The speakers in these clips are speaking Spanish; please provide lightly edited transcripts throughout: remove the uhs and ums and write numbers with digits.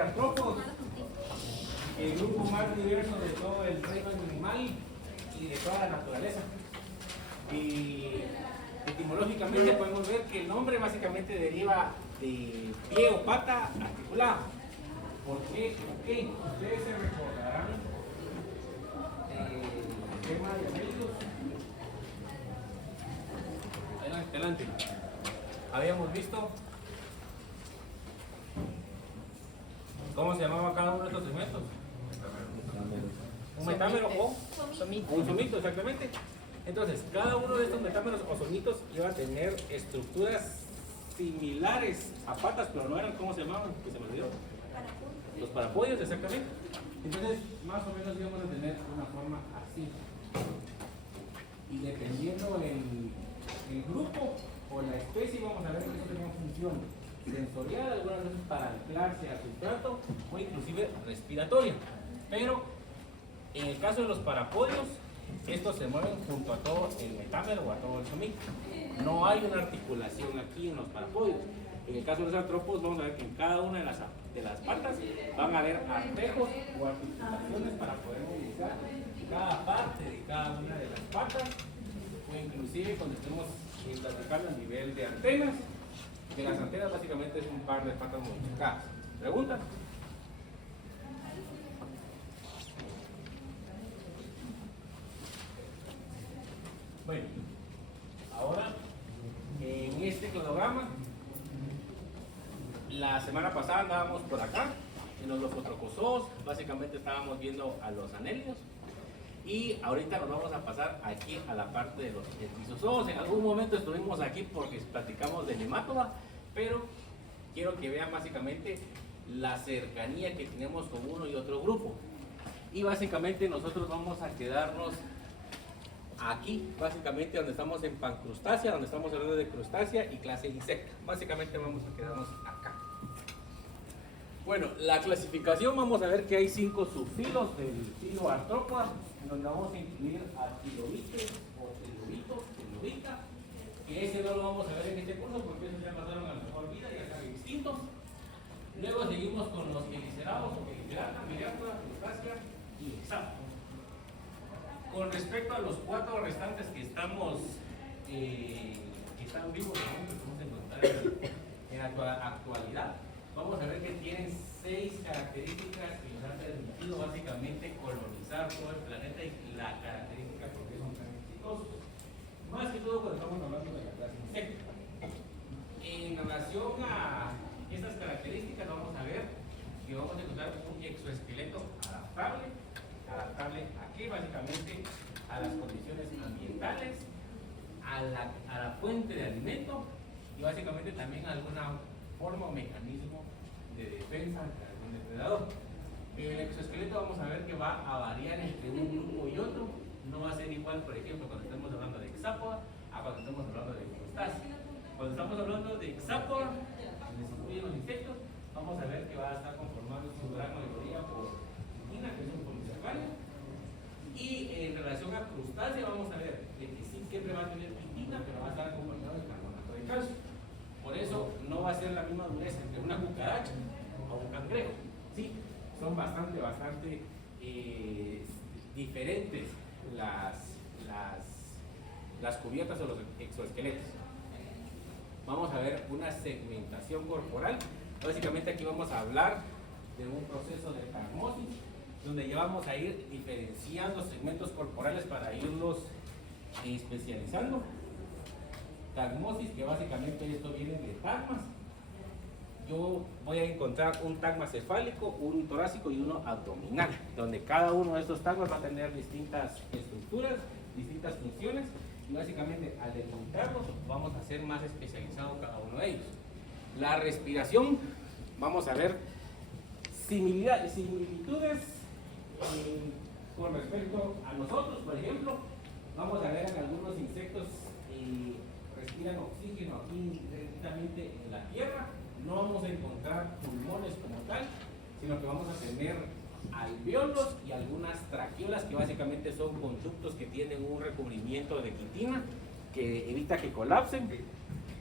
de artrópodos, el grupo más diverso de todo el reino animal y de toda la naturaleza. Y etimológicamente podemos ver que el nombre básicamente deriva de pie o pata articulada. ¿Por qué? Ok, ustedes se recordarán el tema de Amélidos. Adelante, adelante. Habíamos visto cómo se llamaba cada uno de estos segmentos. Un metámero o un somito, exactamente. Entonces, cada uno de estos metámeros o somitos iba a tener estructuras similares a patas, pero no eran, ¿cómo se llamaban? Que se me olvidó. Los parapodios, exactamente. Entonces, más o menos íbamos a tener una forma así. Y dependiendo el grupo o la especie, vamos a ver que eso tenía una función sensorial, algunas veces para anclarse a sustrato o inclusive respiratoria. Pero en el caso de los parapodios, estos se mueven junto a todo el metámero o a todo el somito. No hay una articulación aquí en los parapodios. En el caso de los artrópodos, vamos a ver que en cada una de las patas van a haber artejos o articulaciones para poder movilizar cada parte de cada una de las patas, o inclusive cuando estemos platicando a nivel de antenas, que las antenas básicamente es un par de patas modificadas. ¿Preguntas? Bueno, ahora en este cladograma, la semana pasada andábamos por acá, en los lofotrocozoos, básicamente estábamos viendo a los anélidos, y ahorita nos vamos a pasar aquí a la parte de los eptizozoos. En algún momento estuvimos aquí porque platicamos de nematoda, pero quiero que vean básicamente la cercanía que tenemos con uno y otro grupo. Y básicamente nosotros vamos a quedarnos aquí, básicamente donde estamos en pancrustácea, donde estamos hablando de crustácea y clase insecta. Básicamente vamos a quedarnos acá. Bueno, la clasificación, vamos a ver que hay 5 subfilos del filo artrópoda, en donde vamos a incluir a trilobites o trilobita, que ese no lo vamos a ver en este curso porque esos ya pasaron a la mejor vida y ya están extintos. Luego seguimos con los helicerados o helicerata, miriápoda, crustácea y hexápoda. Con respecto a los 4 restantes que están vivos, que podemos encontrar en la actualidad, vamos a ver que tienen 6 características que nos han permitido básicamente colonizar todo el planeta y la característica por qué son tan exitosos. Más que todo cuando estamos hablando de la clase insecta. En relación a estas características vamos a ver que vamos a encontrar un exoesqueleto adaptable a qué, básicamente a las condiciones ambientales, a la fuente de alimento y básicamente también a alguna forma o mecanismo de defensa ante algún depredador. El exoesqueleto vamos a ver que va a variar entre un grupo y otro, no va a ser igual, por ejemplo, cuando estemos hablando de hexápoda a cuando estemos hablando de crustácea. Cuando estamos hablando de hexápoda, donde se incluyen los insectos, vamos a ver que va a estar conformado en su gran mayoría por quitina, que es un polisacario. Y en relación a crustácea vamos a ver que sí siempre va a tener quitina, pero va a estar acompañado de carbonato de calcio. Por eso no va a ser la misma dureza entre una cucaracha o un cangrejo. ¿Sí? Son bastante diferentes las cubiertas o los exoesqueletos. Vamos a ver una segmentación corporal. Básicamente aquí vamos a hablar de un proceso de tagmosis, donde ya vamos a ir diferenciando segmentos corporales para irlos especializando. Tagmosis, que básicamente esto viene de tagmas. Yo voy a encontrar un tagma cefálico, un torácico y uno abdominal, donde cada uno de estos tagmas va a tener distintas estructuras, distintas funciones, y básicamente al delimitarlos vamos a ser más especializados cada uno de ellos. La respiración, vamos a ver similitudes con respecto a nosotros. Por ejemplo, vamos a ver en algunos insectos respiran oxígeno aquí directamente en la tierra. No vamos a encontrar pulmones como tal, sino que vamos a tener alvéolos y algunas traqueolas, que básicamente son conductos que tienen un recubrimiento de quitina que evita que colapsen.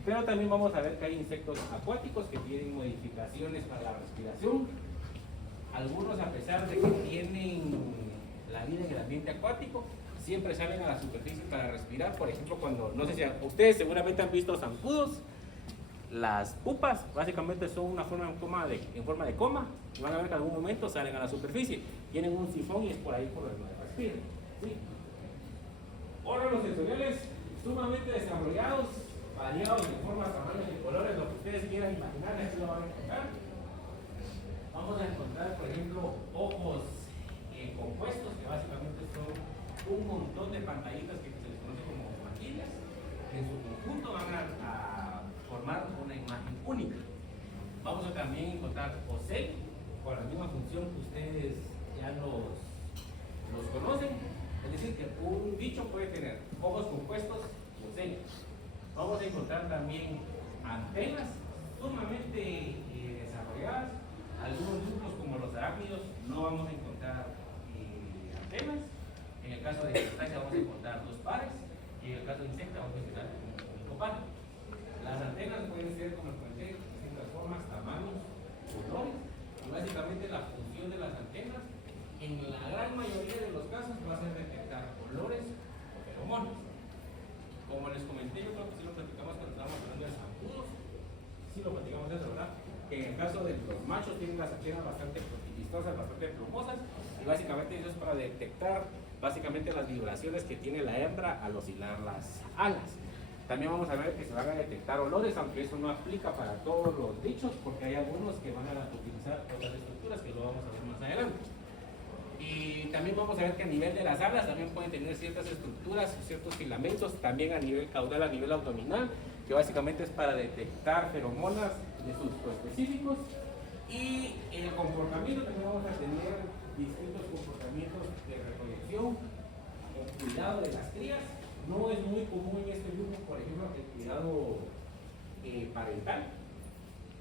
Pero también vamos a ver que hay insectos acuáticos que tienen modificaciones para la respiración, Algunos, a pesar de que tienen la vida en el ambiente acuático, siempre salen a la superficie para respirar. Por ejemplo, cuando, no sé si ustedes seguramente han visto zancudos, las pupas básicamente son una forma en forma de coma, y van a ver que en algún momento salen a la superficie, tienen un sifón y es por ahí por donde respiran, ¿sí? Órganos sensoriales sumamente desarrollados, variados en formas, tamaños y colores, lo que ustedes quieran imaginar, aquí lo van a encontrar. Vamos a encontrar, por ejemplo, ojos compuestos, que básicamente son un montón de pantallitas que se les conoce como maquillas. En su conjunto van a formar una imagen única. Vamos a también encontrar ocel, con la misma función que ustedes ya los conocen. Es decir, que un bicho puede tener ojos compuestos y ocel. Vamos a encontrar también antenas sumamente desarrolladas. Algunos grupos como los arácnidos no vamos a encontrar antenas. En el caso de crustáceos vamos a encontrar dos pares y en el caso de insectos vamos a encontrar un único par. Las antenas pueden ser, como les comenté, de distintas formas, tamaños, colores, y básicamente la función de las antenas en la gran mayoría de los casos va a ser detectar olores o feromonas. Como les comenté, yo creo que sí lo platicamos cuando estábamos hablando de zancudos, sí lo platicamos eso, ¿verdad? Que en el caso de los machos tienen las antenas bastante vistosas, bastante plumosas, y básicamente eso es para detectar básicamente las vibraciones que tiene la hembra al oscilar las alas. También vamos a ver que se van a detectar olores, aunque eso no aplica para todos los bichos, porque hay algunos que van a utilizar otras estructuras que lo vamos a ver más adelante. Y también vamos a ver que a nivel de las alas también pueden tener ciertas estructuras, ciertos filamentos, también a nivel caudal, a nivel abdominal, que básicamente es para detectar feromonas de sus específicos. Y en el comportamiento también vamos a tener distintos comportamientos de recolección, el cuidado de las crías. No es muy común en este grupo, por ejemplo, el cuidado parental,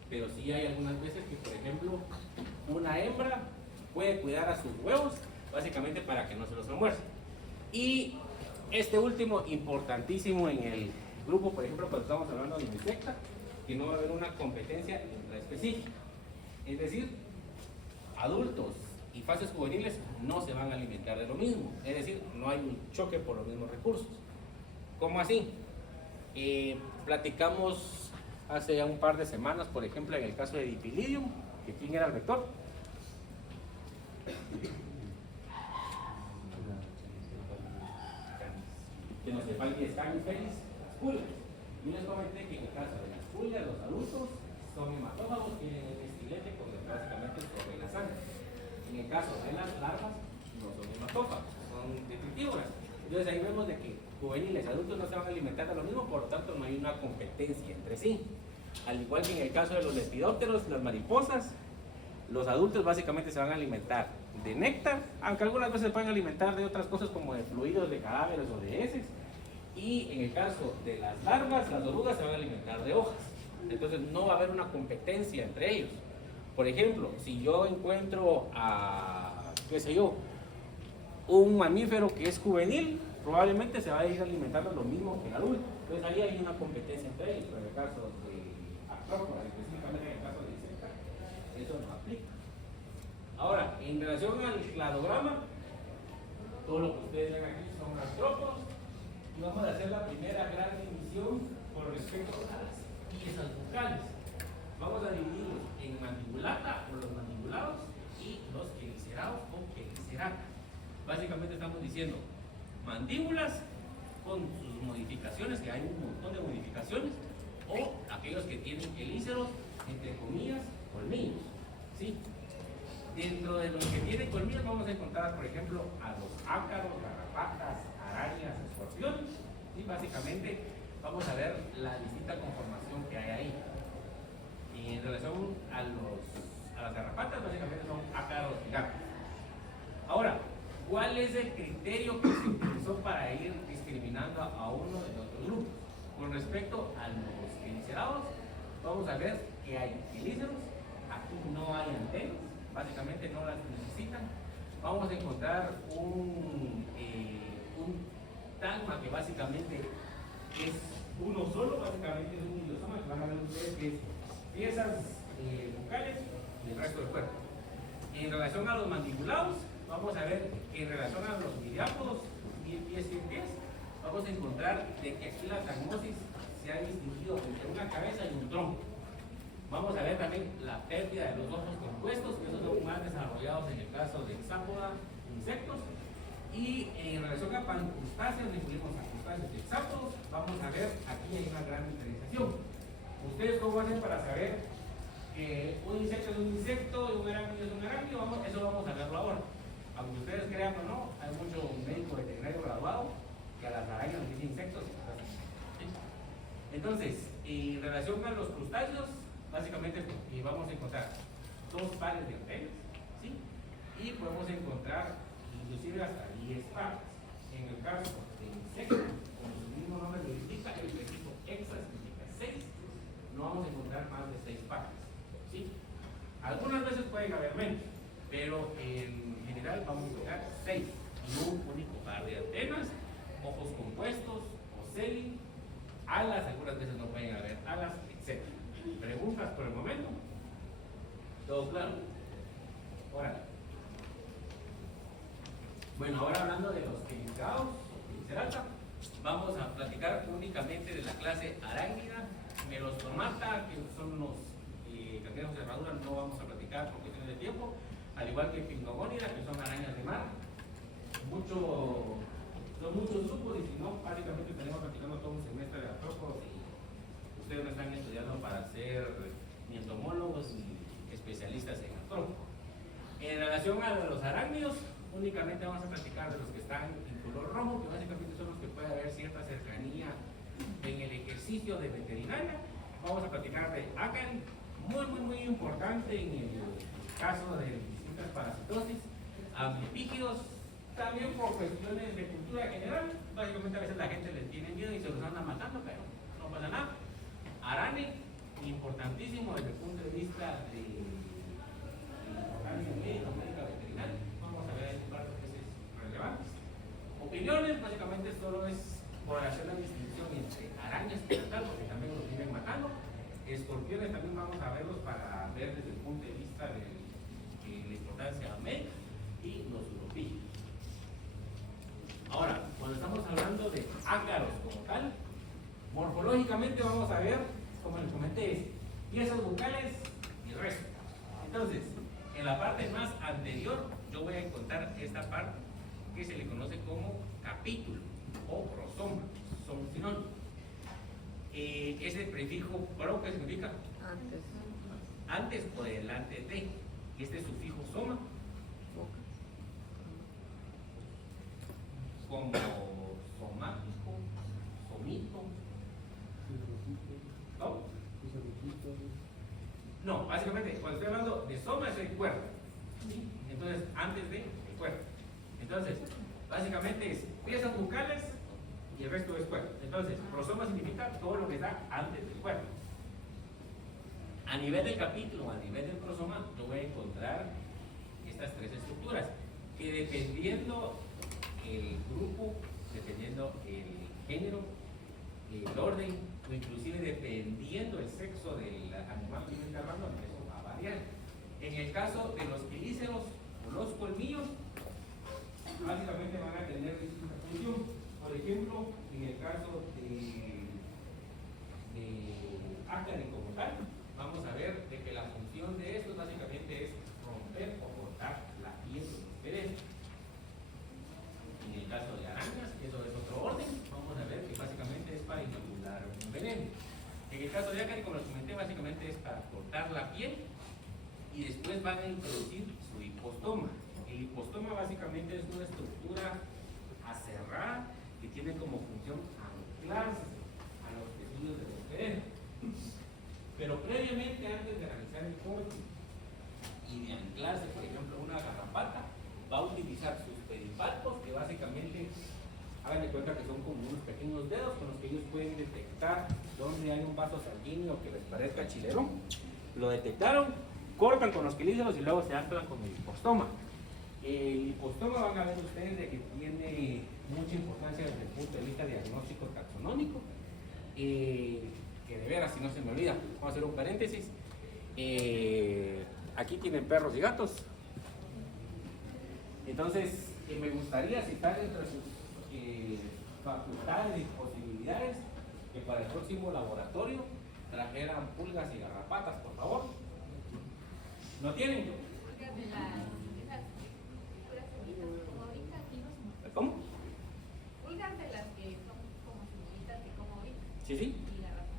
pero sí hay algunas veces que, por ejemplo, una hembra puede cuidar a sus huevos, básicamente para que no se los almuercen. Y este último, importantísimo en el grupo, por ejemplo, cuando estamos hablando de insecta, que no va a haber una competencia intraespecífica. Es decir, adultos y fases juveniles no se van a alimentar de lo mismo, es decir, no hay un choque por los mismos recursos. ¿Cómo así? Platicamos hace ya un par de semanas, por ejemplo, en el caso de Dipilidium, que quién era el vector. Genocephalus canis, las pulgas. Y les comenté que en el caso de las pulgas, los adultos son hematófagos, tienen un estilete con básicamente sobre la sangre. En el caso de las larvas, no son hematófagos, son detritívoras. Entonces ahí vemos de que juveniles y adultos no se van a alimentar de lo mismo, por lo tanto no hay una competencia entre sí. Al igual que en el caso de los lepidópteros, las mariposas, los adultos básicamente se van a alimentar de néctar, aunque algunas veces se pueden alimentar de otras cosas como de fluidos de cadáveres o de heces. Y en el caso de las larvas, las orugas se van a alimentar de hojas. Entonces no va a haber una competencia entre ellos. Por ejemplo, si yo encuentro qué sé yo, un mamífero que es juvenil, probablemente se va a ir alimentando lo mismo que el adulto. Entonces ahí hay una competencia entre ellos. Pero en el caso de artrópodas, específicamente en el caso de insecta, eso no aplica. Ahora, en relación al cladograma, todo lo que ustedes ven aquí son artrópodos. Y vamos a hacer la primera gran división con respecto a las piezas bucales. Vamos a dividirlos en mandibulata o los mandibulados y los quelicerados o queliceratas. Básicamente estamos diciendo mandíbulas con sus modificaciones, que hay un montón de modificaciones, o aquellos que tienen quelíceros, entre comillas, colmillos. ¿Sí? Dentro de los que tienen colmillos vamos a encontrar, por ejemplo, a los ácaros, garrapatas, arañas, escorpiones. Y básicamente vamos a ver la distinta conformación que hay ahí. Y en relación a las garrapatas, básicamente son ácaros y gatos. Ahora, ¿cuál es el criterio que se utilizó para ir discriminando a uno de otros grupos? Con respecto a los quelicerados, vamos a ver que hay quelíceros, aquí no hay antenas, básicamente no las necesitan. Vamos a encontrar un tagma que básicamente es uno solo, básicamente es un iliosoma, que van a ver ustedes que es piezas bucales y el resto del cuerpo. En En relación a los mandibulados, vamos a ver que en relación a los miriápodos, 10 pies, 100 pies, vamos a encontrar de que aquí la tagmosis se ha distinguido entre una cabeza y un tronco. Vamos a ver también la pérdida de los ojos compuestos, que esos son más desarrollados en el caso de hexápoda, insectos. Y en relación a pancrustáceos, incluimos a crustáceos y hexápodos, vamos a ver, aquí hay una gran diferenciación. ¿Ustedes cómo hacen para saber que un insecto es un insecto y un arácnido es un arácnido? Eso vamos a verlo ahora. Aunque ustedes crean o no, hay mucho médico veterinario graduado que a las arañas les dice insectos y cosas así. ¿Sí? Entonces, en relación a los crustáceos, básicamente vamos a encontrar dos pares de antenas, ¿sí? Y podemos encontrar inclusive hasta 10 pares. En el caso de insectos, como su mismo nombre lo indica, el prefijo hexa significa 6, no vamos a encontrar más de 6 pares, ¿sí? Algunas veces pueden haber menos, pero en general vamos a encontrar 6 y un único par de antenas, ojos compuestos, ocelli, alas, algunas veces no pueden haber alas, etc. ¿Preguntas por el momento? ¿Todo claro? Ahora. Bueno, ahora hablando de los quelisados o quelicerata, vamos a platicar únicamente de la clase arácnida, melostomata, que son los cangrejos de herradura, no vamos a platicar por cuestiones de tiempo, al igual que pingogónida, que son arañas de mar. Son muchos grupos y si no, básicamente tenemos practicando todo un semestre de artrópodos y ustedes no están estudiando para ser ni entomólogos ni especialistas en artrópodos. En relación a los arácnidos, únicamente vamos a platicar de los que están en color rojo, que básicamente son los que puede haber cierta cercanía en el ejercicio de veterinaria. Vamos a platicar de ácari, muy importante en el caso de distintas parasitosis, amblipígidos, también por cuestiones de cultura general. Básicamente a veces la gente les tiene miedo y se los anda matando, pero no pasa nada. Arane, importantísimo desde el punto de vista de importancia médica veterinaria. Vamos a ver un par de veces relevantes. Opiniones, básicamente solo es por hacer la distinción entre arañas y tal, porque también los viven matando. Escorpiones también vamos a verlos para ver desde el punto de vista de la importancia médica, y los uropígenos. Ahora, cuando estamos hablando de ácaros como tal, morfológicamente vamos a ver, como les comenté, piezas bucales y resto. Entonces, en la parte más anterior, yo voy a encontrar esta parte que se le conoce como capítulo o prosoma, son sinónimos. Ese prefijo pro, ¿qué significa? Antes o delante de. Este sufijo soma, como somático, somito. ¿No? No, básicamente, cuando estoy hablando de soma es el cuerpo, ¿sí? Entonces, antes de el cuerpo. Entonces, básicamente es piezas bucales y el resto es cuerpo. Entonces, prosoma significa todo lo que está antes del cuerpo. A nivel del capítulo, a nivel del prosoma, yo voy a encontrar estas tres estructuras, que dependiendo el grupo, dependiendo el género, el orden, o inclusive dependiendo el sexo del animal que está hablando, eso va a variar. En el caso de los quelíceros o los colmillos, básicamente van a tener distinta función. Por ejemplo, en el caso de ácari como tal, vamos a ver de que la función de estos básicamente es romper o cortar la piel de los perennes. En el caso de arañas, eso es otro orden, vamos a ver que básicamente es para inocular un veneno. En el caso de ácari, como les comenté, básicamente es para cortar la piel y después van a introducir su hipostoma. El hipostoma básicamente es una estructura aserrada que tiene como función anclarse a los tejidos de los perennes. Pero previamente, antes de realizar el corte y de anclarse, por ejemplo, una garrapata, va a utilizar sus pedipalpos, que básicamente, hagan de cuenta que son como unos pequeños dedos con los que ellos pueden detectar dónde hay un vaso sanguíneo que les parezca chilerón. Lo detectaron, cortan con los quelíceros y luego se anclan con el hipostoma. El hipostoma van a ver ustedes de que tiene mucha importancia desde el punto de vista diagnóstico taxonómico. Que de veras, si no se me olvida, vamos a hacer un paréntesis. Aquí tienen perros y gatos. Entonces, me gustaría citar entre sus facultades y posibilidades que para el próximo laboratorio trajeran pulgas y garrapatas, por favor. ¿No tienen? ¿Cómo? Pulgas de las que son como semillitas que como ahorita. Sí, sí. Y garrapatas.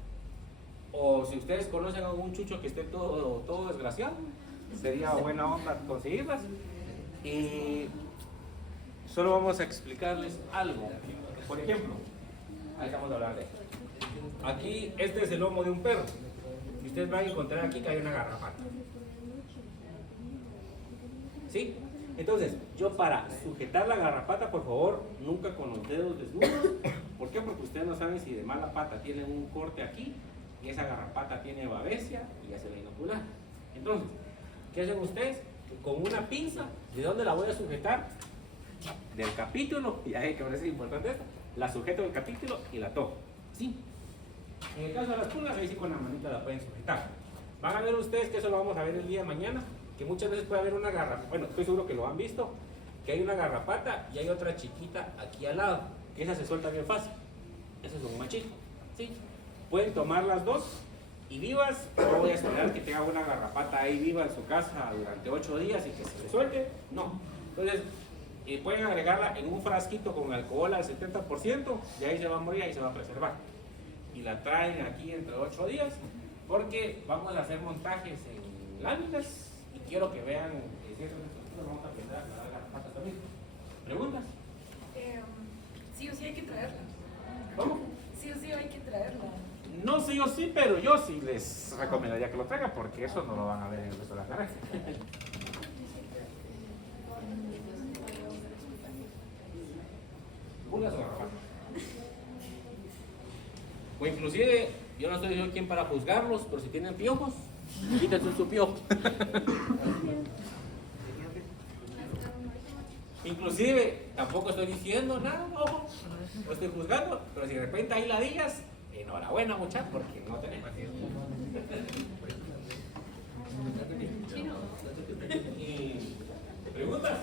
O si ustedes conocen a algún chucho que esté todo desgraciado, sería buena onda conseguirlas. Y solo vamos a explicarles algo. Por ejemplo, ahí estamos hablando de esto. Aquí, este es el lomo de un perro. Y ustedes van a encontrar aquí que hay una garrapata. ¿Sí? Entonces, yo para sujetar la garrapata, por favor, nunca con los dedos desnudos. ¿Por qué? Porque ustedes no saben si de mala pata tienen un corte aquí y esa garrapata tiene babesia y ya se va a inocular. Entonces, ¿qué hacen ustedes? Con una pinza, ¿de dónde la voy a sujetar? Del capítulo, y ahí que me parece importante esto, la sujeto del capítulo y la toco. ¿Sí? En el caso de las pulgas, ahí sí con la manita la pueden sujetar. Van a ver ustedes que eso lo vamos a ver el día de mañana, que muchas veces puede haber una garrapata, bueno, estoy seguro que lo han visto, que hay una garrapata y hay otra chiquita aquí al lado, que esa se suelta bien fácil. Ese es un machito, ¿sí? Pueden tomar las dos y vivas. No voy a esperar que tenga una garrapata ahí viva en su casa durante 8 días y que se le suelte, no. Entonces, pueden agregarla en un frasquito con alcohol al 70% y ahí se va a morir, ahí se va a preservar. Y la traen aquí entre 8 días porque vamos a hacer montajes en láminas y quiero que vean ciertas estructuras. Vamos a aprender a aclarar garrapatas también. ¿Preguntas? Sí o sí hay que traerla. ¿Cómo? Sí o sí hay que traerla. No sí o sí, pero yo sí les recomendaría que lo traigan porque eso no lo van a ver en el resto de la carrera. Pulgas o garrapatas. O inclusive, yo no soy yo quien para juzgarlos, pero si tienen piojos, quítense su piojo. Inclusive, tampoco estoy diciendo nada, ojo, no estoy juzgando, pero si de repente hay ladillas, enhorabuena muchachos, porque no tenemos. ¿Preguntas?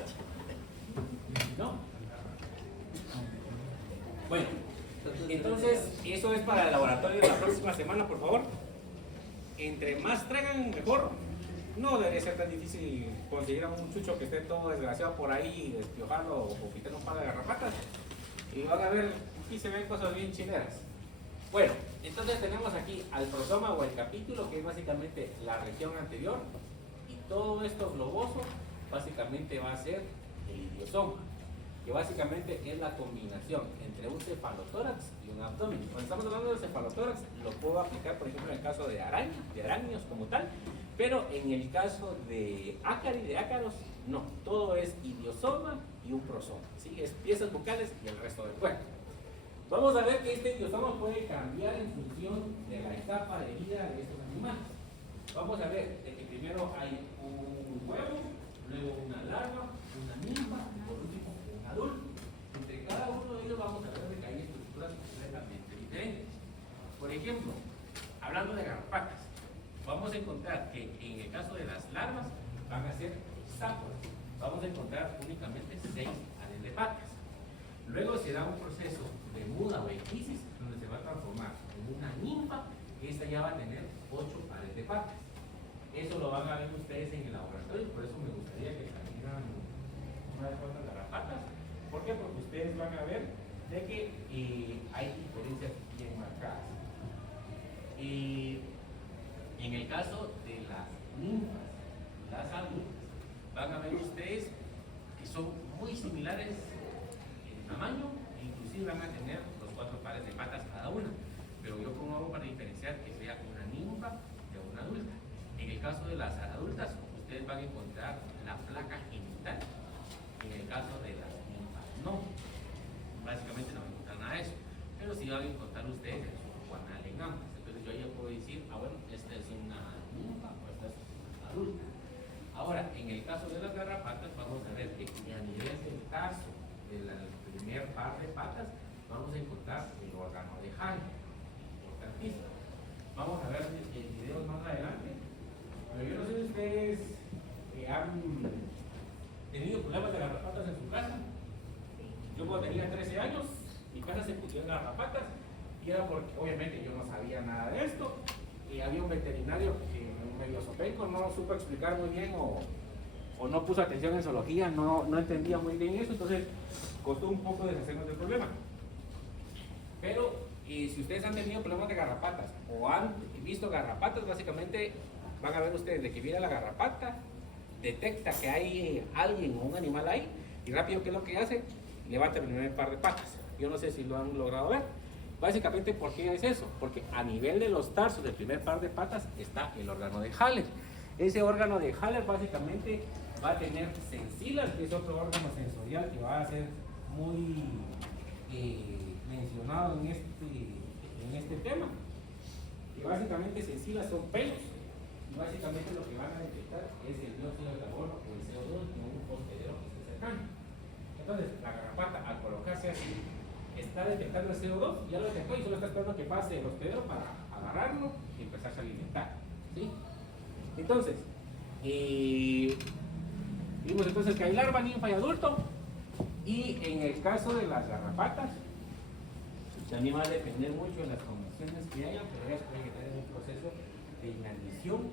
¿No? Bueno, entonces eso es para el laboratorio de la próxima semana, por favor. Entre más traigan, mejor. No debería ser tan difícil conseguir a un chucho que esté todo desgraciado por ahí, despiojarlo o quitarle un par de garrapatas. Y van a ver, aquí se ven cosas bien chileras. Bueno, entonces tenemos aquí al prosoma o el capítulo, que es básicamente la región anterior, y todo esto globoso básicamente va a ser el idiosoma, que básicamente es la combinación entre un cefalotórax y un abdomen. Cuando estamos hablando del cefalotórax, lo puedo aplicar, por ejemplo, en el caso de arácnidos como tal, pero en el caso de ácaros, no, todo es idiosoma y un prosoma, ¿sí? Es piezas bucales y el resto del cuerpo. Vamos a ver que este idiosoma puede cambiar en función de la etapa de vida de estos animales. Vamos a ver que primero hay un huevo, luego una larva, una ninfa y por último un adulto. Entre cada uno de ellos vamos a ver que hay estructuras completamente diferentes. Por ejemplo, hablando de garrapatas, vamos a encontrar que en el caso de las larvas van a ser sapos. Vamos a encontrar únicamente 6 pares de patas. Luego se da un proceso de muda o eclisis, donde se va a transformar en una ninfa, que esta ya va a tener 8 pares de patas. Eso lo van a ver ustedes en el laboratorio, por eso me gustaría que trajeran unas cuantas garrapatas. ¿Por qué? Porque ustedes van a ver de que hay diferencias bien marcadas. En el caso de las ninfas, las adultas, van a ver ustedes que son muy similares en tamaño, e inclusive van a tener los 4 pares de patas cada una. Pero yo como hago para diferenciar que sea una ninfa de una adulta. En el caso de las adultas, ustedes van a encontrar la placa genital. En el caso de las ninfas, no. Básicamente no van a encontrar nada de eso. Pero sí van a encontrar ustedes el surco anal en ambas. Entonces yo ya puedo decir, bueno, esta es una ninfa o esta es una adulta. Ahora, en el caso de las garrapatas, vamos a ver que a nivel del caso del primer par de patas, vamos a encontrar el órgano de Hagen, importantísimo. Vamos a ver el video más adelante. Pero yo no sé si ustedes han tenido problemas de garrapatas casa se pusieron garrapatas y era porque obviamente yo no sabía nada de esto y había un veterinario que medio sopenco no supo explicar muy bien o no puso atención en zoología, no entendía muy bien eso, entonces costó un poco deshacernos del problema. Pero si ustedes han tenido problemas de garrapatas o han visto garrapatas, básicamente van a ver ustedes de que viene la garrapata, detecta que hay alguien o un animal ahí y rápido, ¿qué es lo que hace? Levanta el primer par de patas. Yo no sé si lo han logrado ver. Básicamente, ¿por qué es eso? Porque a nivel de los tarsos del primer par de patas está el órgano de Haller. Ese órgano de Haller básicamente va a tener sensilas, que es otro órgano sensorial que va a ser muy mencionado en este tema. Y básicamente sensilas son pelos. Y básicamente lo que van a detectar es el dióxido de carbono o el CO2 en un hospedero que esté cercano. Entonces, la garrapata al colocarse así está detectando el CO2, ya lo detectó y solo está esperando que pase el hospedero para agarrarlo y empezarse a alimentar, ¿sí? Entonces, vimos entonces que hay larva, ninfa y adulto, y en el caso de las garrapatas también va a depender mucho de las condiciones que haya, pero ellas pueden tener un proceso de inanición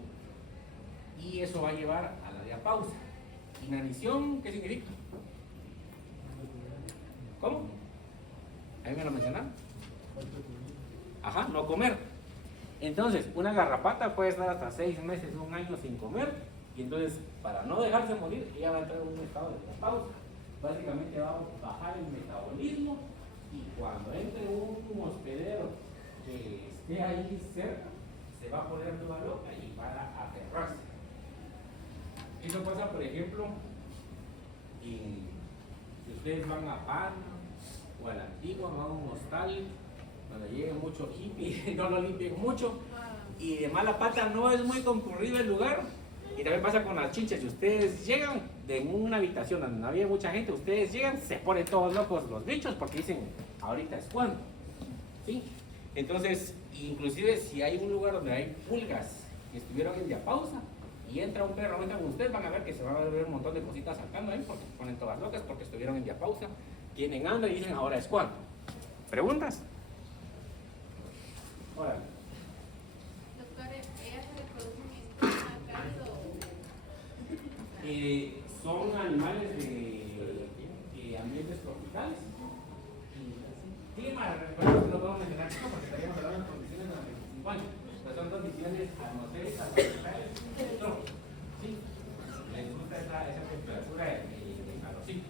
y eso va a llevar a la diapausa. Inanición, ¿qué significa? ¿Cómo? ¿Ahí me lo mencionaron? Ajá, no comer. Entonces, una garrapata puede estar hasta 6 meses, un año sin comer, y entonces, para no dejarse morir, ella va a entrar en un estado de diapausa. Básicamente va a bajar el metabolismo, y cuando entre un hospedero que esté ahí cerca, se va a poner toda loca y va a aferrarse. Eso pasa, por ejemplo, si ustedes van a Pan o a la Antigua, van a un hostal donde llegue mucho hippie, no lo limpien mucho, y de mala pata no es muy concurrido el lugar. Y también pasa con las chinches, si ustedes llegan de una habitación donde no había mucha gente, ustedes llegan, se ponen todos locos los bichos porque dicen, ahorita es cuando, ¿sí? Entonces, inclusive si hay un lugar donde hay pulgas que estuvieron en diapausa y entra un perro ahorita con ustedes, van a ver que se van a ver un montón de cositas saltando ahí porque se ponen todas locas porque estuvieron en diapausa, tienen hambre y dicen, ahora es cuando. ¿Preguntas? Órale. Doctor, ¿ellas se reproducen en clima cálido? Son animales de ambientes tropicales. Clima, bueno, no podemos mencionar esto porque estaríamos hablando de condiciones de 95 años. Pero son condiciones atmosféricas, tropicales, ¿sí? Les gusta esa temperatura de calorcito.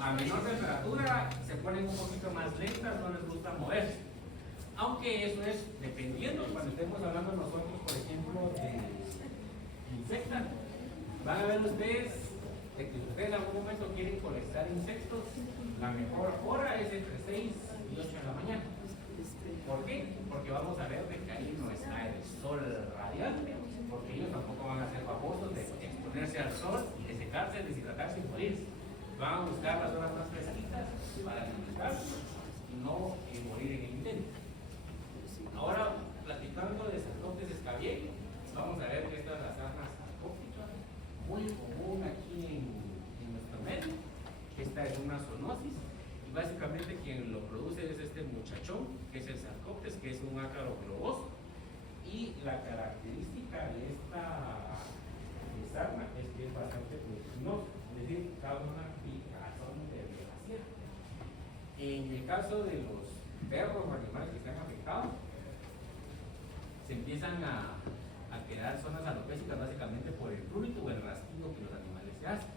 A menor temperatura se ponen un poquito más lentas, no les gusta moverse. Aunque eso es dependiendo, cuando estemos hablando nosotros, por ejemplo, de insectos, van a ver ustedes de que si ustedes en algún momento quieren colectar insectos, la mejor hora es entre 6 y 8 de la mañana. ¿Por qué? Porque vamos a ver de que ahí no está el sol radiante, porque ellos tampoco van a ser famosos de exponerse al sol y de secarse, deshidratarse y morirse. Van a buscar las horas más fresquitas para alimentarse y no morir en el intento. Ahora, platicando de sarcóptes escabiel, vamos a ver que esta es la sarna sarcóptica, muy común aquí en nuestro medio. Esta es una zoonosis y básicamente quien lo produce es este muchachón, que es el sarcóptes, que es un ácaro globoso. Y la característica de esta sarna es que es bastante protinosa, es decir, causa una picazón de la sierra. En el caso de los perros o animales que están afectados, se empiezan a quedar zonas alopécicas básicamente por el prurito o el rasquido que los animales se hacen.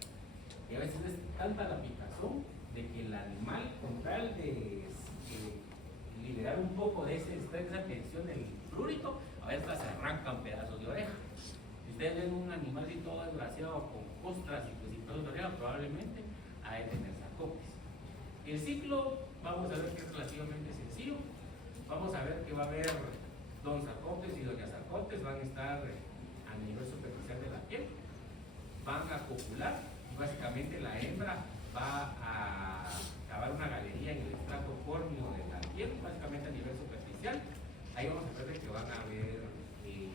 Y a veces es tanta la picazón de que el animal, con tal de liberar un poco de ese estrés, esa tensión del prurito, a veces se arrancan pedazos de oreja. Si ustedes ven un animal así todo desgraciado con costras y pedazos de oreja, probablemente ha de tener sarcóptes. El ciclo, vamos a ver que es relativamente sencillo. Vamos a ver que va a haber don sarcóptes y doña sarcóptes, van a estar a nivel superficial de la piel, van a copular y básicamente la hembra va a cavar una galería en el estrato córneo de la piel, básicamente a nivel superficial. Ahí vamos a ver que van a haber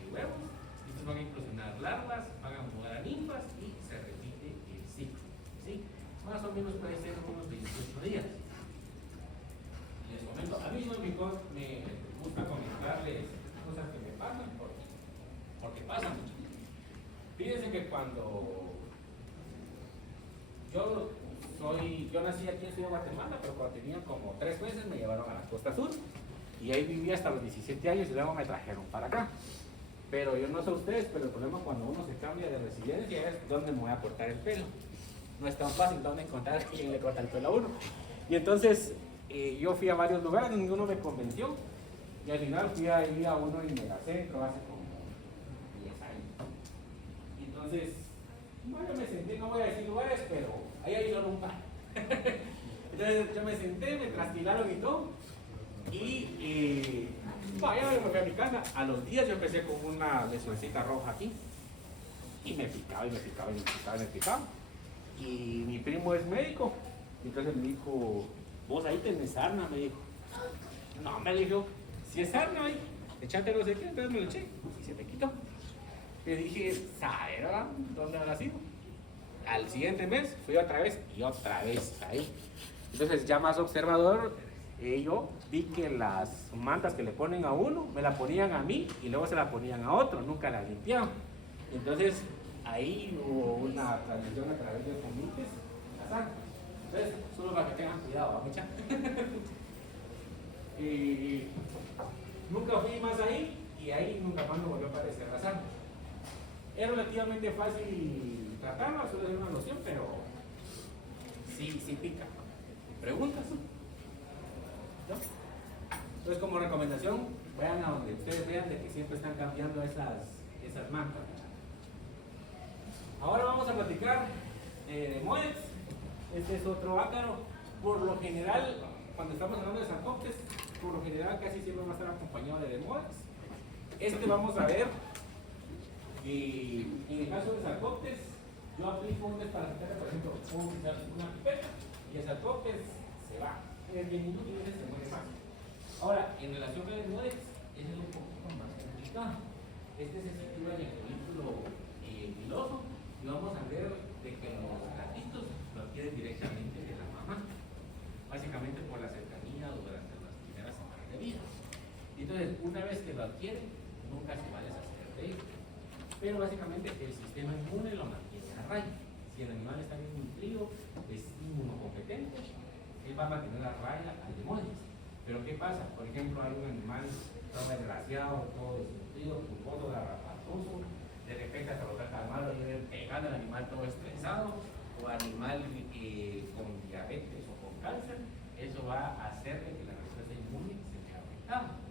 huevos, estos van a inclusionar larvas, van a mudar a ninfas y se repite el ciclo, ¿sí? Más o menos puede ser unos 28 días. Les mí me gusta comentarles cosas que me pasan porque pasan. Fíjense que cuando yo nací aquí en Ciudad de Guatemala, pero cuando tenía como 3 meses me llevaron a la costa sur y ahí viví hasta los 17 años y luego me trajeron para acá. Pero yo no sé ustedes, pero el problema cuando uno se cambia de residencia es dónde me voy a cortar el pelo. No es tan fácil dónde encontrar a quien le corta el pelo a uno. Y entonces yo fui a varios lugares, ninguno me convenció. Y al final fui a ir a uno en Megacentro hace como 10 años. Y entonces, bueno, me senté, no voy a decir lugares, pero ahí hay solo un par. Entonces yo me senté, me trasquilaron y todo. Y vaya, me fui a mi casa. A los días yo empecé con una lesioncita roja aquí. Y me picaba, y me picaba, y me picaba, y me picaba. Y mi primo es médico. Entonces me dijo, vos ahí tenés sarna, me dijo. No, me dijo, si es sarna ahí, echate no sé qué. Entonces me lo eché y se me quitó. Le dije, ¿sabe, verdad? ¿Dónde habrá sido? Al siguiente mes fui otra vez y otra vez ahí. Entonces ya más observador, yo vi que las mantas que le ponen a uno, me la ponían a mí y luego se la ponían a otro, nunca la limpiaban. Entonces ahí hubo una transmisión a través de comités, la sangre. Entonces, solo para que tengan cuidado, ¿mucha? Y nunca fui más ahí y ahí nunca más me volvió a aparecer la sangre. Es relativamente fácil tratarla, solo es una loción, pero sí pica. ¿Preguntas? ¿No? Entonces, como recomendación, vayan a donde ustedes vean de que siempre están cambiando esas mantas. Ahora vamos a platicar de Moex. Este es otro ácaro. Por lo general, cuando estamos hablando de Sarcoptes, por lo general casi siempre va a estar acompañado de Moex. Este vamos a ver. Y en el caso de Sarcoptes, yo aplico un desparasitario, por ejemplo, puedo utilizar una pipeta y el Sarcoptes se va. Es bien inútil y se muere más. Ahora, en relación con el Moex, ese es un poquito más complicado. Este se sitúa en el folículo piloso y vamos a ver de que los gatitos lo adquieren directamente de la mamá, básicamente por la cercanía durante las primeras semanas de vida. Entonces, una vez que lo adquieren, nunca se va a deshacer de ello. Pero básicamente el sistema inmune lo mantiene a raya. Si el animal está bien nutrido, es inmunocompetente, él va a mantener a raya al demonio. Pero ¿qué pasa? Por ejemplo, hay un animal todo desgraciado, todo desnutrido, pulposo, garrapatoso, de repente hasta lo trata mal, y viene pegando al animal todo estresado, o animal con diabetes o con cáncer, eso va a hacer que la respuesta inmune se vea afectada.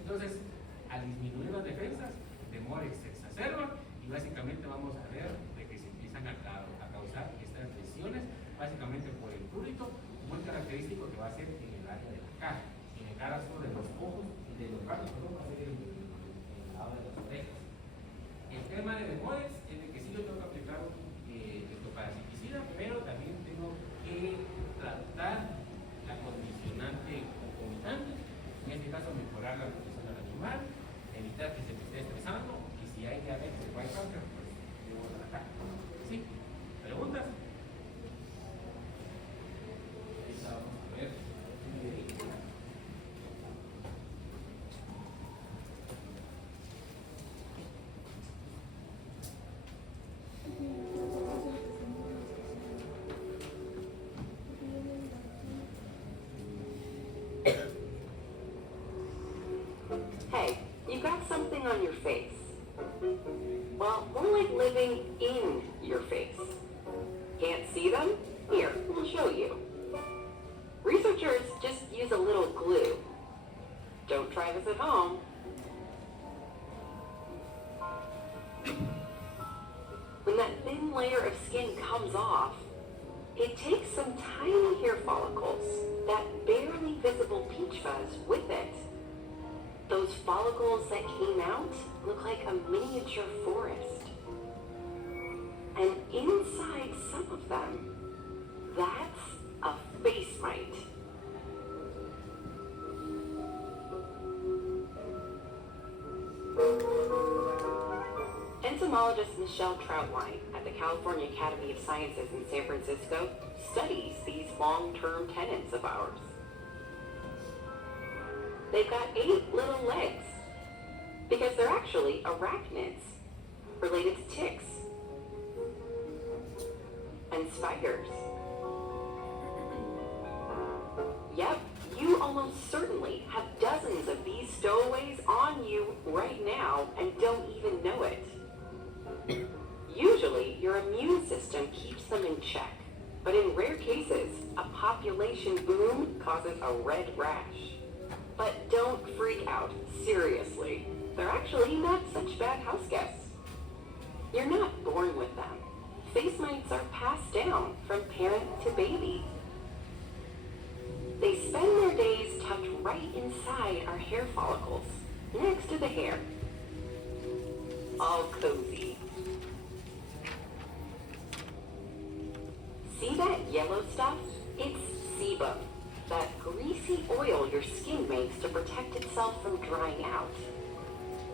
Entonces, al disminuir las defensas, el temor se exacerba y básicamente vamos a ver de que se empiezan a causar estas lesiones, básicamente por el prurito, muy característico que va a ser en el área de la cara. En el caso de los ojos y de los gatos, va a ser en el lado de las orejas. El tema de Demodex es de que sí yo tengo que aplicar parasiticida, pero también tengo que tratar la condicionante concomitante, en este caso mejorar la nutrición del animal, evitar que se me esté estresando y si hay diabetes o hay cáncer, pues debo tratar. ¿Sí? ¿Preguntas? Vamos a ver. Hey, you got something on your face. Well, more like living in your face. Can't see them? Here, I'll show you. Researchers just use a little glue. Don't try this at home. When that thin layer of skin comes off, it takes some tiny hair follicles, that barely visible peach fuzz, with it. Those follicles that came out look like a miniature forest. And inside some of them, that's a face mite. Entomologist Michelle Troutwine at the California Academy of Sciences in San Francisco studies these long-term tenants of ours. They've got 8 little legs because they're actually arachnids related to ticks and spiders. Yep, you almost certainly have dozens of these stowaways on you right now and don't even know it. Usually, your immune system keeps them in check, but in rare cases, a population boom causes a red rash. But don't freak out, seriously. They're actually not such bad house guests. You're not born with them. Face mites are passed down from parent to baby. They spend their days tucked right inside our hair follicles, next to the hair. All cozy. See that yellow stuff? It's sebum, that greasy oil your skin makes to protect itself from drying out.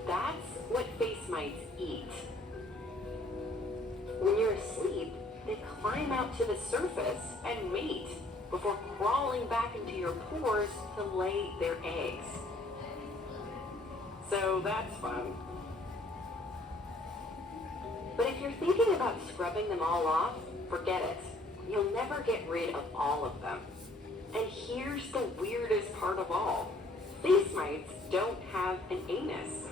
That's what face mites eat. When you're asleep, they climb out to the surface and mate before crawling back into your pores to lay their eggs. So that's fun. But if you're thinking about scrubbing them all off, forget it. You'll never get rid of all of them. And here's the weirdest part of all. Face mites don't have an anus.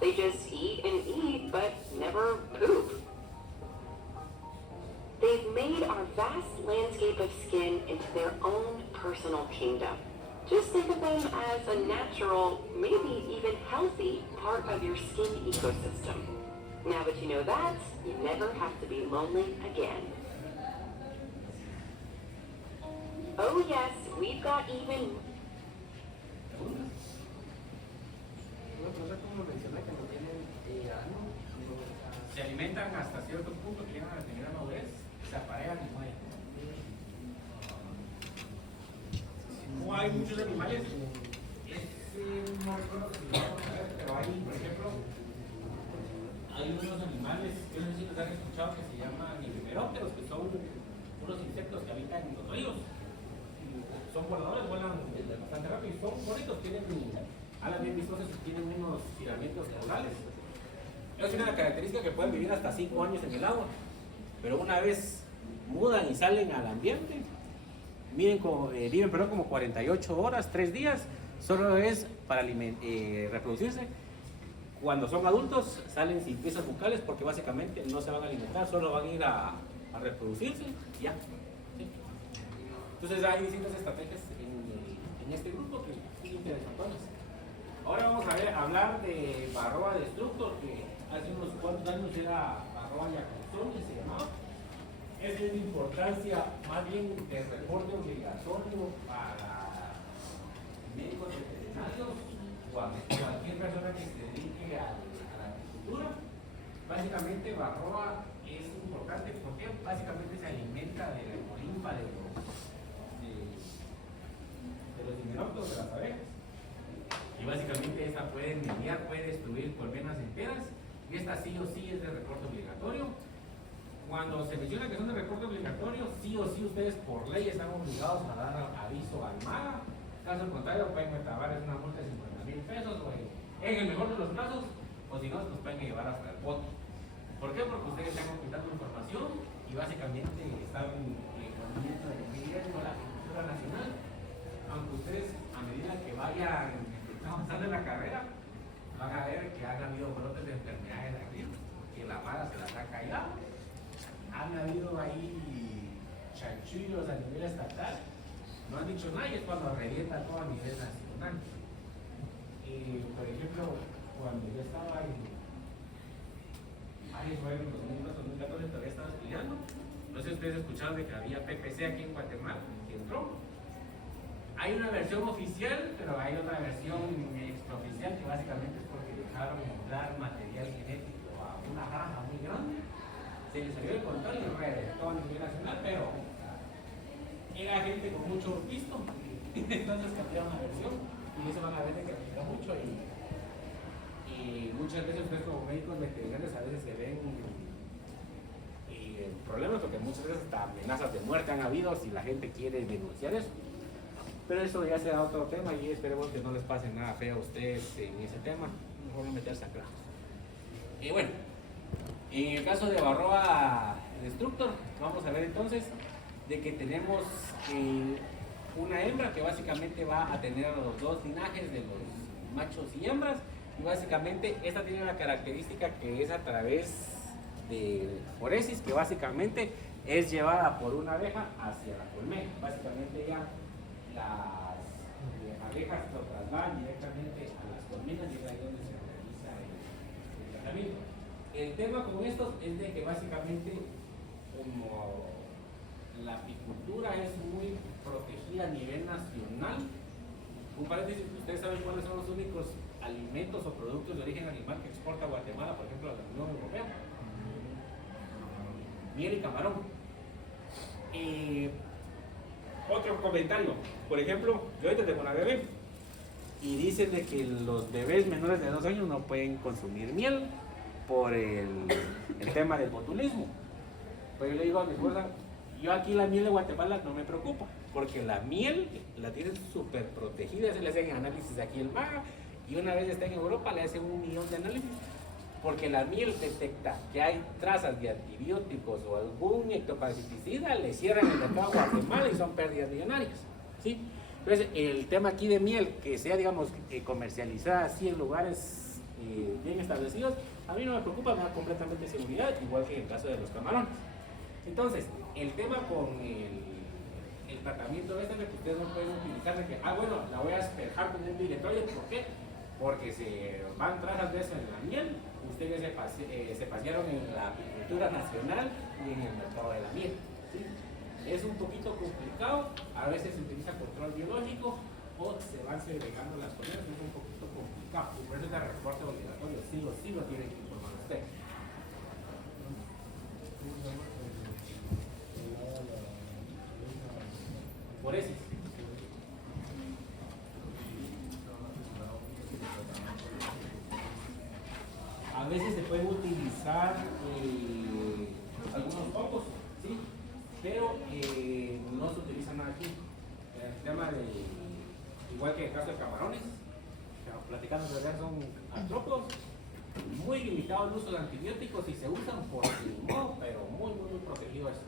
They just eat, but never poop. They've made our vast landscape of skin into their own personal kingdom. Just think of them as a natural, maybe even healthy part of your skin ecosystem. Now that you know that, you never have to be lonely again. Oh yes, we've got even... Se alimentan hasta cierto punto que llegan a tener madurez, se aparean y mueren. Como hay muchos animales, no recuerdo si lo vamos a ver, pero hay, por ejemplo, hay unos animales, yo no sé si los han escuchado, que se llaman himerópteros, que son unos insectos que habitan en los ríos. Son voladores, vuelan bastante rápido y son bonitos, tienen alas bien vistosas y tienen unos filamentos caudales. Ellos tienen la característica que pueden vivir hasta 5 años en el agua, pero una vez mudan y salen al ambiente, viven como 48 horas, 3 días, solo es para reproducirse. Cuando son adultos salen sin piezas bucales porque básicamente no se van a alimentar, solo van a ir a reproducirse y ya. ¿Sí? Entonces hay distintas estrategias en este grupo que son interesantes. Ahora vamos a hablar de Varroa destructor, que hace unos cuantos años era Varroa jacksoni, se llamaba. Es de importancia más bien de reporte obligatorio para médicos veterinarios o a cualquier persona que se dedique a la agricultura. Básicamente Varroa es importante porque básicamente se alimenta de la linfa de los himenópteros, de las abejas. Y básicamente esta puede envenenar, puede destruir colmenas enteras, y esta sí o sí es de reporte obligatorio. Cuando se menciona que son de reporte obligatorio, sí o sí ustedes por ley están obligados a dar aviso al MAGA. Caso contrario, pueden trabar una multa de 50,000 pesos, o en el mejor de los casos, o si no, los pueden llevar hasta el bote. ¿Por qué? Porque ustedes están ocultando información y básicamente están en movimiento de gobierno, la cultura nacional. Aunque ustedes, a medida que vayan avanzando en la carrera, van a ver que han habido brotes de enfermedades aquí, que la mala se las ha callado. Han habido ahí chanchullos a nivel estatal, no han dicho nada y es cuando revienta todo a nivel nacional. Por ejemplo, cuando yo estaba en 2014 todavía estaba estudiando, no sé si ustedes escucharon de que había PPC aquí en Guatemala, que entró. Hay una versión oficial, pero hay otra versión extraoficial que básicamente es porque dejaron dar material genético a una granja muy grande. Se les salió el control y reventó a nivel nacional, pero era gente con mucho pisto, entonces cambiaron la versión y eso van a ver que cambió mucho y muchas veces ustedes como médicos veterinarios a veces se ven problemas porque muchas veces hasta amenazas de muerte han habido si la gente quiere denunciar eso. Pero eso ya será otro tema y esperemos que no les pase nada feo a ustedes en ese tema. Mejor no meterse acá. Y bueno, en el caso de Varroa Destructor, vamos a ver entonces de que tenemos una hembra que básicamente va a tener los dos linajes de los machos y hembras. Y básicamente esta tiene una característica que es a través de foresis, que básicamente es llevada por una abeja hacia la colmena. Básicamente ya las abejas lo trasladan directamente a las colmenas y es ahí donde se realiza el tratamiento. El tema con estos es de que básicamente como la apicultura es muy protegida a nivel nacional, un paréntesis, ¿ustedes saben cuáles son los únicos alimentos o productos de origen animal que exporta Guatemala, por ejemplo, a la Unión Europea? Miel y camarón. Otro comentario, por ejemplo, yo ahorita tengo una bebé y dicen de que los bebés menores de 2 años no pueden consumir miel por el tema del botulismo. Pues yo le digo a mi esposa, yo aquí la miel de Guatemala no me preocupa, porque la miel la tienen súper protegida, se le hacen análisis aquí en MAGA y una vez está en Europa le hacen 1 millón de análisis, porque la miel detecta que hay trazas de antibióticos o algún ectoparasiticida, le cierran el mercado a Guatemala y son pérdidas millonarias, ¿sí? Entonces, el tema aquí de miel, que sea, digamos, comercializada así en lugares bien establecidos, a mí no me preocupa, me da completamente seguridad, igual que en el caso de los camarones. Entonces, el tema con el tratamiento es que ustedes no pueden utilizar de que, bueno, la voy a asperjar con un directorio, ¿por qué? Porque se van trazas de eso en la miel, ustedes se pasearon en la apicultura nacional y en el mercado de la miel, ¿sí? Es un poquito complicado, a veces se utiliza control biológico o se van segregando las colmenas, es un poquito complicado, y por eso es el reporte obligatorio, sí lo tienen que informar ustedes. Por eso. A veces se pueden utilizar algunos focos, ¿sí? Pero no se utiliza nada aquí. El tema de, igual que en el caso de camarones, platicando de verdad, son artrópodos, muy limitado el uso de antibióticos y se usan por sí mismo, pero muy protegido eso.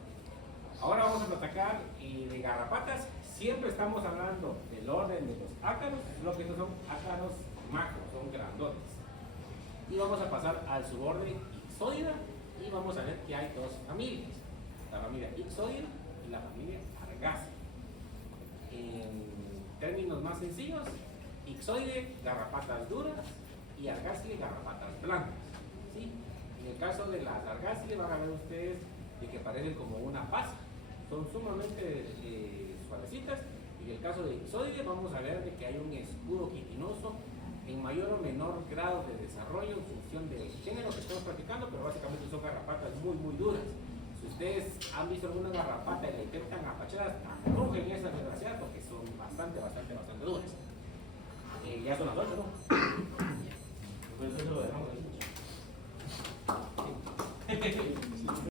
Ahora vamos a platicar de garrapatas. Siempre estamos hablando del orden de los ácaros, lo que estos son ácaros macros, son grandotes. Y vamos a pasar al suborden Ixoida y vamos a ver que hay 2 familias, la familia Ixoida y la familia Argácea. En términos más sencillos, Ixoide, garrapatas duras, y Argácea, garrapatas blancas, ¿sí? En el caso de las Argácea van a ver ustedes de que parecen como una pasa, son sumamente suavecitas, y en el caso de Ixoide vamos a ver de que hay un escudo quitinoso en mayor o menor grado de desarrollo en función del género que estamos practicando, pero básicamente son garrapatas muy duras. Si ustedes han visto alguna garrapata y la intentan apachar, arrojen esas desgraciadas porque son bastante duras. Ya son las 8, ¿no?